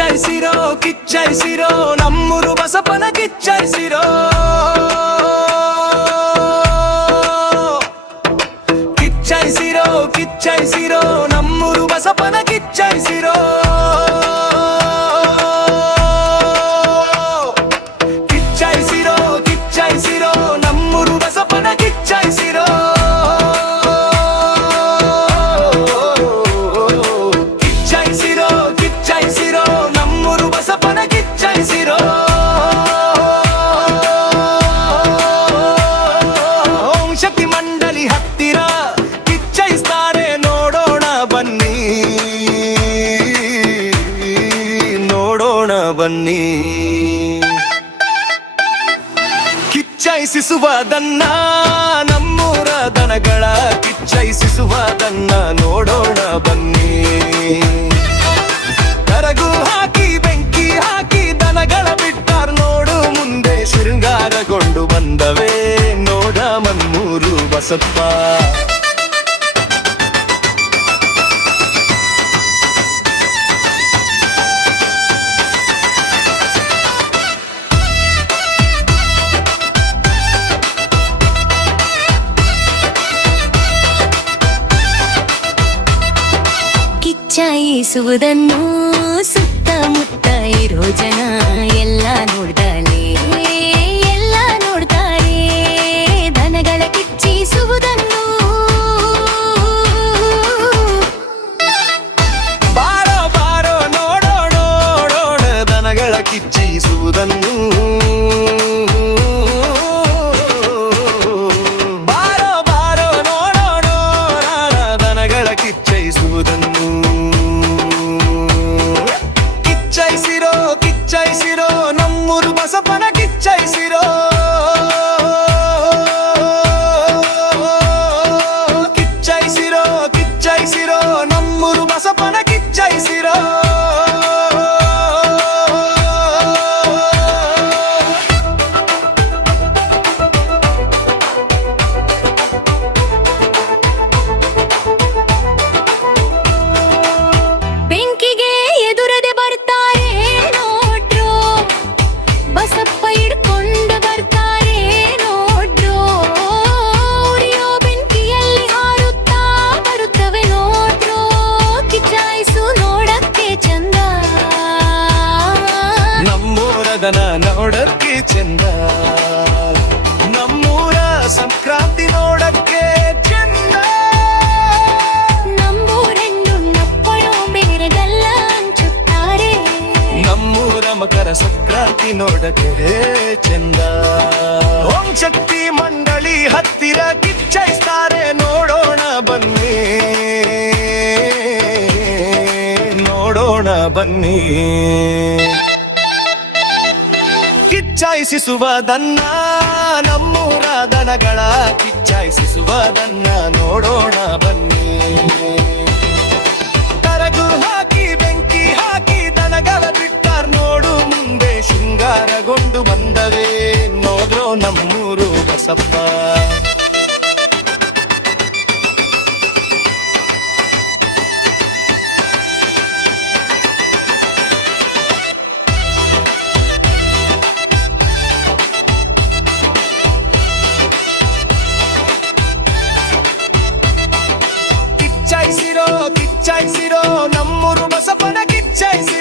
కిచ్చైసిరో కిచ్చైసిరో నమ్మురు బసపన కిచ్చైసిరో కిచ్చైసిరో కిచ్చైసిరో నమ్మురు బసపన కిచ్చైసిరో ಬನ್ನಿ. ಕಿಚ್ಚೈಸಿಸುವುದನ್ನ ನಮ್ಮೂರ ದನಗಳ ಕಿಚ್ಚೈಸಿಸುವುದನ್ನ ನೋಡೋಣ ಬನ್ನಿ. ಕರಗು ಹಾಕಿ, ಬೆಂಕಿ ಹಾಕಿ, ದನಗಳ ಬಿಟ್ಟಾರ್ ನೋಡು ಮುಂದೆ. ಶೃಂಗಾರಗೊಂಡು ಬಂದವೇ ನೋಡ ಮನ್ಮೂರು ಬಸಪ್ಪ. వీసువుదన్ను సుత్తముత్త ఈ రోజనా కిచ్చైసిరో కిచ్చైసిరో నమ్మురు బసపన కిచ్చైసిరో ನಮ್ಮೂರ ದನ ನೋಡಕ್ಕೆ ಚಂದ. ನಮ್ಮೂರ ಸಂಕ್ರಾಂತಿ ನೋಡಕ್ಕೆ ಚಂದ. ನಮ್ಮೂರೆಂದು ನಪ್ಪಳು ಬೇರೆಗಲ್ಲ ಹಂಚುತ್ತಾರೆ ನಮ್ಮೂರ ಮಕರ ಸಂಕ್ರಾಂತಿ ನೋಡಕ್ಕೆ ಚಂದ. ಓಂ ಶಕ್ತಿ ಮಂಡಳಿ ಹತ್ತಿರ ಕಿಚ್ಚೈಸ್ತಾರೆ ನೋಡೋಣ ಬನ್ನಿ. ನೋಡೋಣ ಬನ್ನಿ. ಕಿಚ್ಚಾಯಿಸುವುದನ್ನ ನಮ್ಮೂರ ದನಗಳ ಕಿಚ್ಚಾಯಿಸುವುದನ್ನ ನೋಡೋಣ ಬನ್ನಿ. ತರಗು ಹಾಕಿ, ಬೆಂಕಿ ಹಾಕಿ, ದನಗಳ ಬಿಟ್ಟಾರ್ ನೋಡು ಮುಂದೆ ಶೃಂಗಾರಗೊಂಡು ಬಂದವೇ, ನೋಡ್ರೋ ನಮ್ಮೂರು ಬಸಪ್ಪ. కిచ్చైసిరో నమ్మురు బసపడ కిచ్చైసిరో